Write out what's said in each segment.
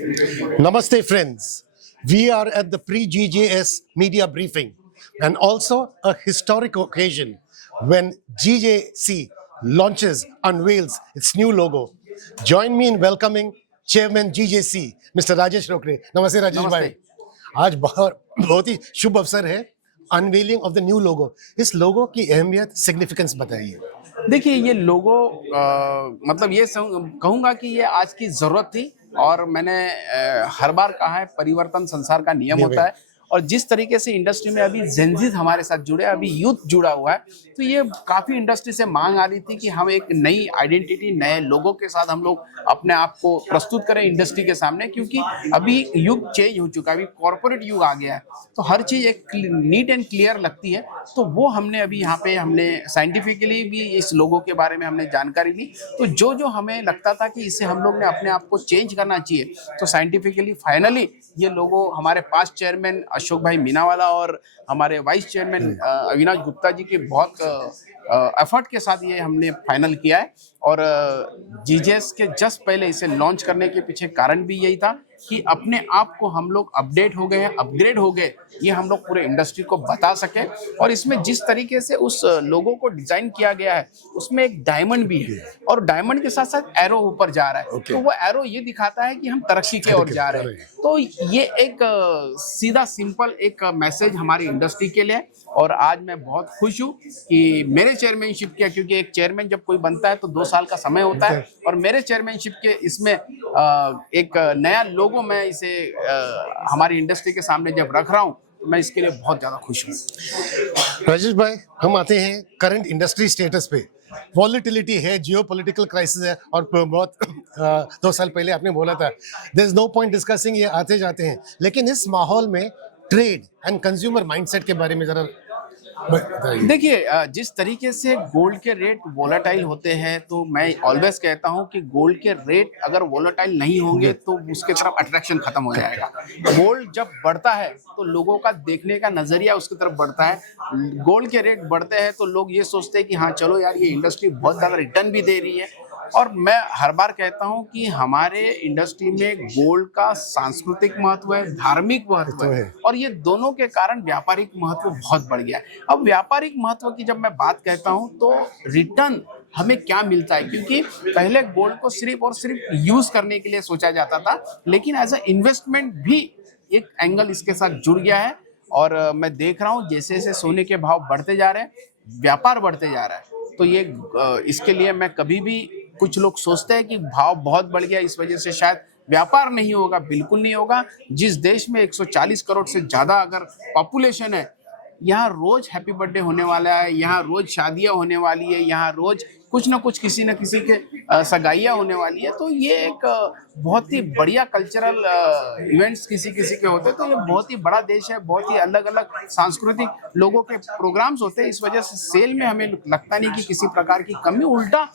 Namaste, friends. We are at the pre-GJS media briefing and also a historic occasion when GJC launches, unveils its new logo. Join me in welcoming Chairman GJC, Mr. Rajesh Rokre. Namaste, Rajesh भाई. आज बहुत ही शुभ अवसर है, unveiling of the new logo. इस लोगो की अहमियत, significance बताइए. देखिए, ये लोगो मतलब ये कहूँगा कि ये आज की ज़रूरत थी और मैंने हर बार कहा है, परिवर्तन संसार का नियम होता है और जिस तरीके से इंडस्ट्री में अभी जेनजीज हमारे साथ जुड़े, अभी यूथ जुड़ा हुआ है, तो ये काफ़ी इंडस्ट्री से मांग आ रही थी कि हम एक नई आइडेंटिटी, नए लोगों के साथ हम लोग अपने आप को प्रस्तुत करें इंडस्ट्री के सामने, क्योंकि अभी युग चेंज हो चुका है, अभी कॉर्पोरेट युग आ गया है, तो हर चीज़ एक नीट एंड क्लियर लगती है. तो वो हमने अभी यहाँ पे हमने साइंटिफिकली भी इस लोगों के बारे में हमने जानकारी ली. तो जो हमें लगता था कि इससे हम लोग ने अपने आप को चेंज करना चाहिए, तो साइंटिफिकली फाइनली ये लोगो हमारे पास चेयरमैन अशोक भाई मीनावाला और हमारे वाइस चेयरमैन अविनाश गुप्ता जी के बहुत एफर्ट के साथ ये हमने फाइनल किया है. और जीजेएस के जस्ट पहले इसे लॉन्च करने के पीछे कारण भी यही था कि अपने आप को हम लोग अपडेट हो गए हैं, अपग्रेड हो गए, ये हम लोग पूरे इंडस्ट्री को बता सके. और इसमें जिस तरीके से उस लोगो को डिजाइन किया गया है, उसमें एक डायमंड भी है और डायमंड के साथ साथ एरो ऊपर जा रहा है. तो वो एरो ये दिखाता है कि हम तरक्की की ओर जा रहे हैं. तो ये एक सीधा सिंपल एक मैसेज हमारी इंडस्ट्री के लिए. और आज मैं बहुत खुश हूँ कि मेरे चेयरमैनशिप किया, क्योंकि एक चेयरमैन जब कोई बनता है तो 2 साल का समय होता है और मेरे चेयरमैनशिप के इसमें एक नया लोगो मैं इसे हमारी इंडस्ट्री के सामने जब रख रहा हूँ, तो मैं इसके लिए बहुत ज़्यादा खुश हूँ. राजेश भाई, हम आते हैं करंट इंडस्ट्री स्टेटस पे. वॉलिटिलिटी है, जियोपॉलिटिकल क्राइसिस है और बहुत 2 साल पहले आपने बोला था there is no point discussing, ये आते जाते हैं. लेकिन इस माहौल में ट्रेड एंड कंज्यूमर माइंडसेट के बारे में जरा बताइए. देखिए, जिस तरीके से गोल्ड के रेट वोलेटाइल होते हैं, तो मैं ऑलवेज कहता हूं कि गोल्ड के रेट अगर वोलेटाइल नहीं होंगे तो उसके तरफ अट्रैक्शन खत्म हो जाएगा. गोल्ड जब बढ़ता है तो लोगों का देखने का नजरिया उसकी तरफ बढ़ता है. गोल्ड के रेट बढ़ते हैं तो लोग ये सोचते हैं कि हाँ चलो यार, ये इंडस्ट्री बहुत ज़्यादा रिटर्न भी दे रही है. और मैं हर बार कहता हूं कि हमारे इंडस्ट्री में गोल्ड का सांस्कृतिक महत्व है, धार्मिक महत्व है और ये दोनों के कारण व्यापारिक महत्व बहुत बढ़ गया है. अब व्यापारिक महत्व की जब मैं बात कहता हूं तो रिटर्न हमें क्या मिलता है, क्योंकि पहले गोल्ड को सिर्फ और सिर्फ यूज करने के लिए सोचा जाता था, लेकिन एज अ इन्वेस्टमेंट भी एक एंगल इसके साथ जुड़ गया है. और मैं देख रहा हूँ जैसे जैसे सोने के भाव बढ़ते जा रहे हैं, व्यापार बढ़ते जा रहा है, तो ये इसके लिए मैं कभी भी, कुछ लोग सोचते हैं कि भाव बहुत बढ़ गया इस वजह से शायद व्यापार नहीं होगा. बिल्कुल नहीं होगा. जिस देश में 140 करोड़ से ज़्यादा अगर पॉपुलेशन है, यहाँ रोज हैप्पी बर्थडे होने वाला है, यहाँ रोज शादियाँ होने वाली है, यहाँ रोज कुछ ना कुछ किसी न किसी के सगाइयाँ होने वाली है. तो ये एक बहुत ही बढ़िया कल्चरल इवेंट्स किसी किसी के होते हैं. तो ये बहुत ही बड़ा देश है, बहुत ही अलग अलग सांस्कृतिक लोगों के प्रोग्राम्स होते हैं. इस वजह से सेल में हमें लगता नहीं कि किसी प्रकार की कमी. उल्टा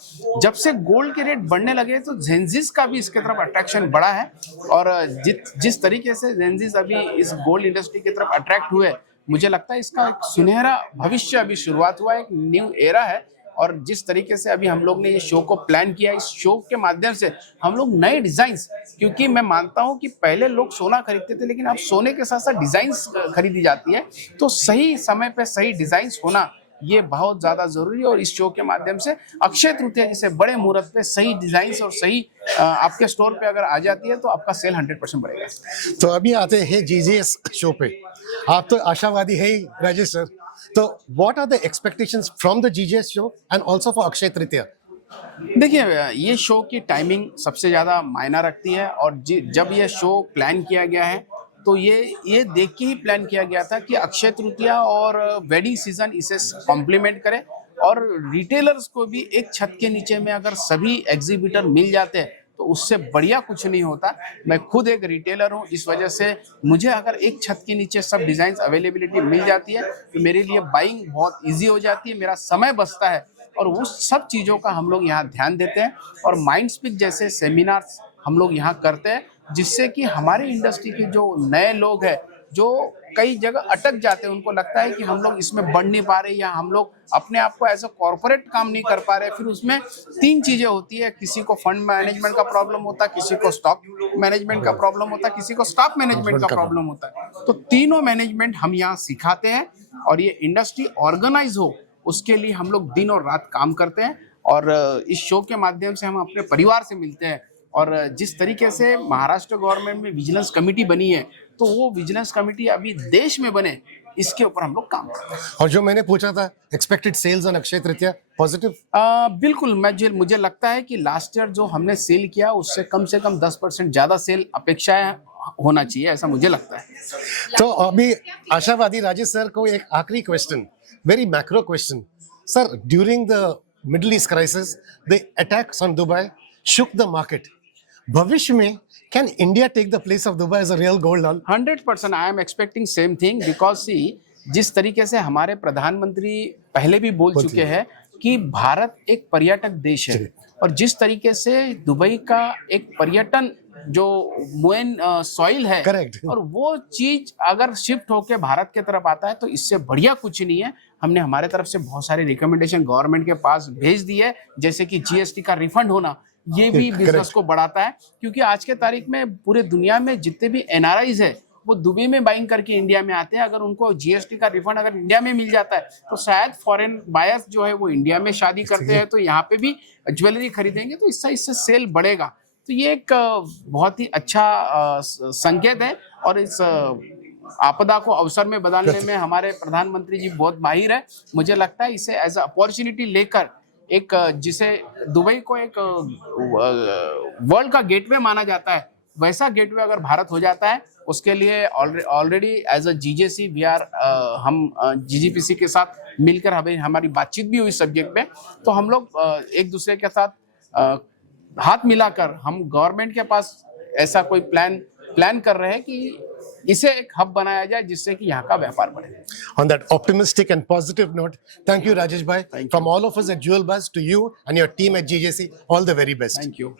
जब से गोल्ड के रेट बढ़ने लगे तो जेनजीज का भी इसके तरफ अट्रैक्शन बढ़ा है. और जिस तरीके से जेनजीज अभी इस गोल्ड इंडस्ट्री की तरफ अट्रैक्ट हुए, मुझे लगता है इसका एक सुनहरा भविष्य अभी शुरुआत हुआ है, एक न्यू एरा है. और जिस तरीके से अभी हम लोग ने ये शो को प्लान किया, इस शो के माध्यम से हम लोग नए डिजाइन्स, क्योंकि मैं मानता हूं कि पहले लोग सोना खरीदते थे, लेकिन अब सोने के साथ साथ डिजाइन्स खरीदी जाती है. तो सही समय पे सही डिजाइन्स होना ये बहुत ज्यादा जरूरी है. और इस शो के माध्यम से अक्षय तृतीया जैसे बड़े मुहूर्त पे सही डिजाइन्स और सही आपके स्टोर पे अगर आ जाती है तो आपका सेल 100% बढ़ेगा. तो अभी आते हैं जीजीएस शो पे. आप तो आशावादी है ही राजेश सर, तो what are the expectations from the GGS show and also for Akshaya Tritiya? देखिए, ये शो की टाइमिंग सबसे ज़्यादा मायना रखती है. और जब ये शो प्लान किया गया है तो ये देख के ही प्लान किया गया था कि अक्षय तृतीया और वेडिंग सीजन इसे कॉम्प्लीमेंट करे. और रिटेलर्स को भी एक छत के नीचे में अगर सभी एग्जीबिटर मिल जाते हैं तो उससे बढ़िया कुछ नहीं होता. मैं खुद एक रिटेलर हूँ, इस वजह से मुझे अगर एक छत के नीचे सब डिज़ाइंस अवेलेबिलिटी मिल जाती है तो मेरे लिए बाइंग बहुत इजी हो जाती है, मेरा समय बचता है. और उस सब चीज़ों का हम लोग यहाँ ध्यान देते हैं. और माइंडस्पीक जैसे सेमिनार्स हम लोग यहाँ करते हैं, जिससे कि हमारे इंडस्ट्री के जो नए लोग हैं जो कई जगह अटक जाते हैं, उनको लगता है कि हम लोग इसमें बढ़ नहीं पा रहे या हम लोग अपने आप को एज अ कॉर्पोरेट काम नहीं कर पा रहे। फिर उसमें 3 चीजें होती है, किसी को फंड मैनेजमेंट का प्रॉब्लम होता है, किसी को स्टॉक मैनेजमेंट का प्रॉब्लम होता है, किसी को स्टॉक मैनेजमेंट का प्रॉब्लम होता है। तो तीनों मैनेजमेंट हम यहाँ सिखाते हैं और ये इंडस्ट्री ऑर्गेनाइज हो उसके लिए हम लोग दिन और रात काम करते हैं। और इस शो के माध्यम से हम अपने परिवार से मिलते हैं और जिस तरीके से महाराष्ट्र गवर्नमेंट में विजिलेंस कमेटी बनी है, तो वो विजिलेंस कमेटी अभी देश में बने, इसके ऊपर हम लोग काम करते हैं। और जो मैंने पूछा था, expected sales on Akshaya Tritiya positive? बिल्कुल, मुझे लगता है कि लास्ट ईयर जो हमने सेल किया उससे कम 10% ज्यादा सेल अपेक्षा होना चाहिए, ऐसा मुझे लगता है। तो अभी आशावादी राजेश सर को एक आखिरी question, very macro question sir. During the middle east crisis the attacks on Dubai shook the market. भविष्य में can India take the place of Dubai as a real gold hub? 100% I am expecting same thing because see, जिस तरीके से हमारे प्रधानमंत्री पहले भी बोल चुके हैं कि भारत एक पर्यटक देश है और जिस तरीके से दुबई का एक पर्यटन जो मेन सॉइल है, Correct. और वो चीज अगर शिफ्ट होके भारत के तरफ आता है तो इससे बढ़िया कुछ नहीं है। हमने हमारे तरफ से बहुत सारे रिकमेंडेशन गवर्नमेंट के पास भेज दिए, जैसे कि जीएसटी का रिफंड होना, ये भी बिजनेस को बढ़ाता है। क्योंकि आज के तारीख में पूरे दुनिया में जितने भी एनआरआईज है वो दुबई में बाइंग करके इंडिया में आते हैं। अगर उनको जीएसटी का रिफंड अगर इंडिया में मिल जाता है तो शायद फॉरेन बायर्स जो है वो इंडिया में शादी करते हैं तो यहाँ पे भी ज्वेलरी खरीदेंगे, तो इससे सेल बढ़ेगा। तो ये एक बहुत ही अच्छा संकेत है और इस आपदा को अवसर में बदलने में हमारे प्रधानमंत्री जी बहुत माहिर है। मुझे लगता है इसे एज अ अपॉर्चुनिटी लेकर एक जिसे दुबई को एक वर्ल्ड का गेटवे माना जाता है, वैसा गेटवे अगर भारत हो जाता है, उसके लिए already as a GJC we are हम जीजीपीसी के साथ मिलकर हमारी बातचीत भी हुई सब्जेक्ट पे। तो हम लोग एक दूसरे के साथ हाथ मिलाकर हम गवर्नमेंट के पास ऐसा कोई प्लान कर रहे हैं कि इसे एक हब बनाया जाए जिससे कि यहाँ का व्यापार बढ़े। On that optimistic and positive note, thank you Rajesh bhai. From all of us at Jewel Buzz to you and your team at GJC, all the very best. Thank you.